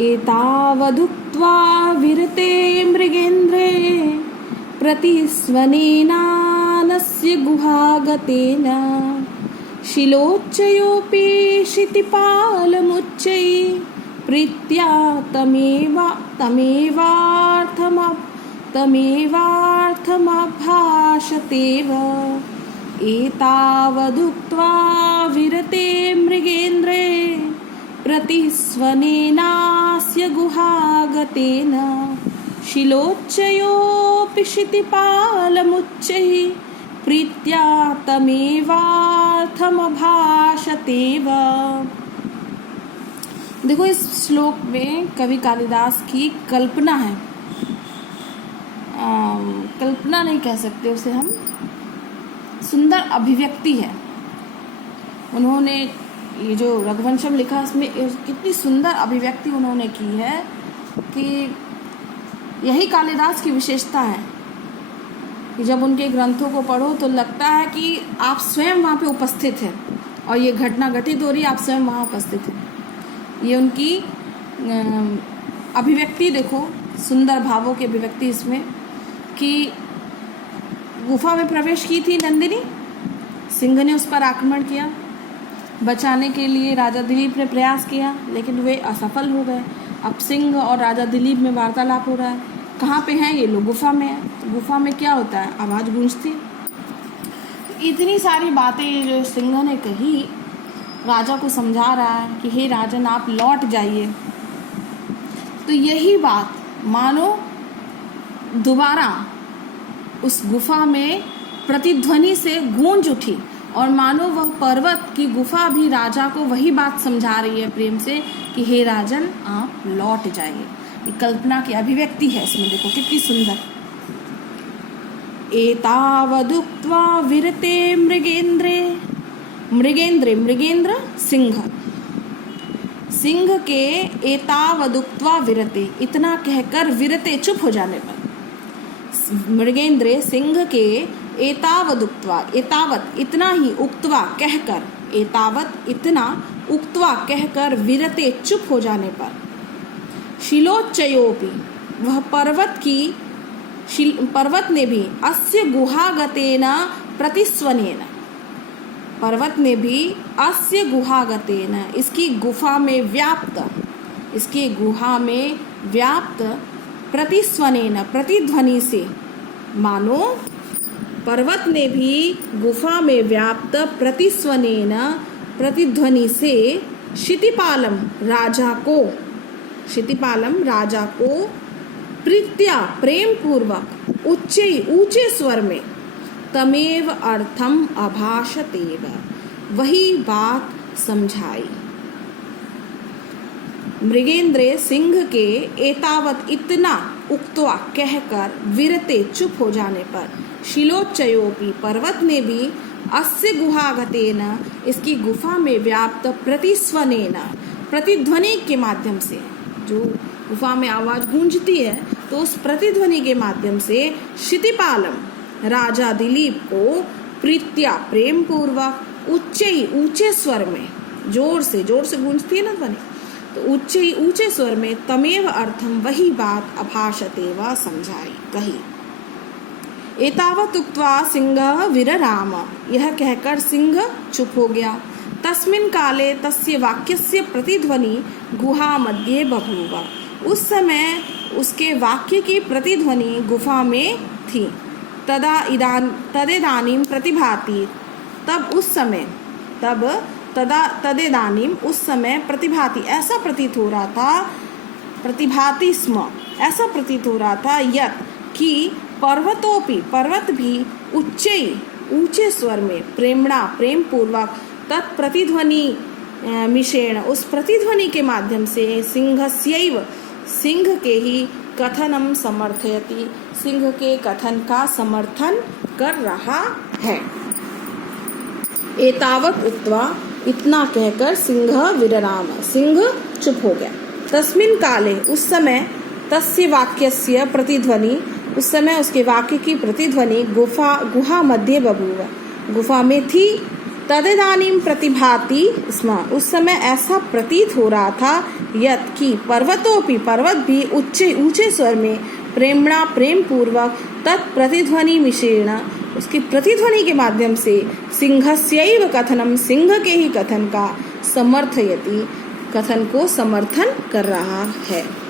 एतावदुक्त्वा विरते मृगेन्द्रे प्रतिस्वनेनानस्य गुहागतेन शिलोच्चयोऽपि क्षितिपालमुच्चैः प्रीत्या तमेवार्थमभाषतेव। एतावदुक्त्वा विरते मृगेन्द्रे प्रतिस्वनेनास्य गुहागतेन शिलोच्चयोऽपि क्षितिपालमुच्चैः प्रीत्या तमेवार्थमभाषतेव। देखो, इस श्लोक में कवि कालिदास की कल्पना है, कल्पना नहीं कह सकते उसे हम, सुंदर अभिव्यक्ति है। उन्होंने ये जो रघुवंशम लिखा उसमें कितनी सुंदर अभिव्यक्ति उन्होंने की है कि यही कालिदास की विशेषता है कि जब उनके ग्रंथों को पढ़ो तो लगता है कि आप स्वयं वहाँ पे उपस्थित हैं और ये घटना घटित हो रही है, आप स्वयं वहाँ उपस्थित हैं। ये उनकी अभिव्यक्ति देखो, सुंदर भावों की अभिव्यक्ति इसमें कि गुफा में प्रवेश की थी नंदिनी, सिंह ने उस पर आक्रमण किया, बचाने के लिए राजा दिलीप ने प्रयास किया लेकिन वे असफल हो गए। अब सिंह और राजा दिलीप में वार्तालाप हो रहा है, कहाँ पे हैं ये लोग? गुफा में है। तो गुफा में क्या होता है? आवाज़ गूंजती। इतनी सारी बातें जो सिंह ने कही, राजा को समझा रहा है कि हे राजन, आप लौट जाइए। तो यही बात मानो दोबारा उस गुफा में प्रतिध्वनि से गूंज उठी और मानो वह पर्वत की गुफा भी राजा को वही बात समझा रही है प्रेम से कि हे राजन, आप लौट जाइए। ये कल्पना की अभिव्यक्ति है इसमें, देखो कितनी सुंदर। एतावदुक्त्वा विरते मृगेन्द्रे, मृगेन्द्र सिंह, सिंह के एतावदुक्त्वा विरते, इतना कहकर विरते चुप हो जाने पर, मृगेन्द्रे सिंह के एतावदुक्त्वा, एतावत इतना ही, उक्त्वा कहकर, एतावत इतना, उक्त्वा कहकर विरते चुप हो जाने पर, शिलोच्चयोऽपि वह पर्वत ने भी, अस्य गुहागतेन प्रतिस्वनेन, पर्वत ने भी अस्य गुहागतेन, इसकी गुफा में व्याप्त, इसकी गुहा में व्याप्त, प्रतिस्वनेन प्रतिध्वनि से, मानो पर्वत ने भी गुफा में व्याप्त प्रतिस्वनेन प्रतिध्वनि से क्षितिपालम राजा को प्रीत्या प्रेम पूर्वक ऊंचे स्वर में तमेव अर्थम अभाषतेव, वही बात समझाई। मृगेन्द्रे सिंह के एतावत इतना, उक्त्वा कहकर, विरते चुप हो जाने पर, शिलोच्चयोऽपि पर्वत ने भी, अस्य गुहागतेन इसकी गुफा में व्याप्त, प्रतिस्वनेन प्रतिध्वनि के माध्यम से, जो गुफा में आवाज गूंजती है तो उस प्रतिध्वनि के माध्यम से क्षितिपालम राजा दिलीप को प्रीत्या प्रेम पूर्वक ऊंचे स्वर में, जोर से गूंजती है ना ध्वनि, तो ऊंचे स्वर में तमेव अर्थम वही बात अभाषतेव समझाई, कही। एतावत उक्त्वा सिंह विरराम, यह कहकर सिंह चुप हो गया। तस्मिन् काले तस्य वाक्यस्य प्रतिध्वनि गुहा मध्ये बभूव, उस समय उसके वाक्य की प्रतिध्वनि गुफा में थी। तदेदानीं प्रतिभाति, तदेदानीं उस समय प्रतिभाति, ऐसा प्रतीत हो रहा था, प्रतिभाति स्म, ऐसा प्रतीत हो रहा था, यत् कि पर्वत भी ऊंचे स्वर में प्रेम पूर्वक तत्प्रतिध्वनि मिषेण, उस प्रतिध्वनि के माध्यम से सिंह के ही कथनम समर्थयति, सिंह के कथन का समर्थन कर रहा है। एतावत उक्त्वा, इतना कहकर सिंह विरराम, सिंह चुप हो गया। तस्मिन् काले, उस समय, तस्य वाक्यस्य प्रतिध्वनि, उस समय उसके वाक्य की प्रतिध्वनि गुहा मध्ये बभूव, गुफा में थी। तदिदानीं प्रतिभाति स्म, उस समय ऐसा प्रतीत हो रहा था यत् कि पर्वतोपि, पर्वत भी ऊंचे स्वर में प्रेमणा, प्रेम पूर्वक तत्प्रतिध्वनि मिश्रेण, उसकी प्रतिध्वनि के माध्यम से सिंहस्यैव कथनम, सिंह के ही कथन का समर्थयति, कथन को समर्थन कर रहा है।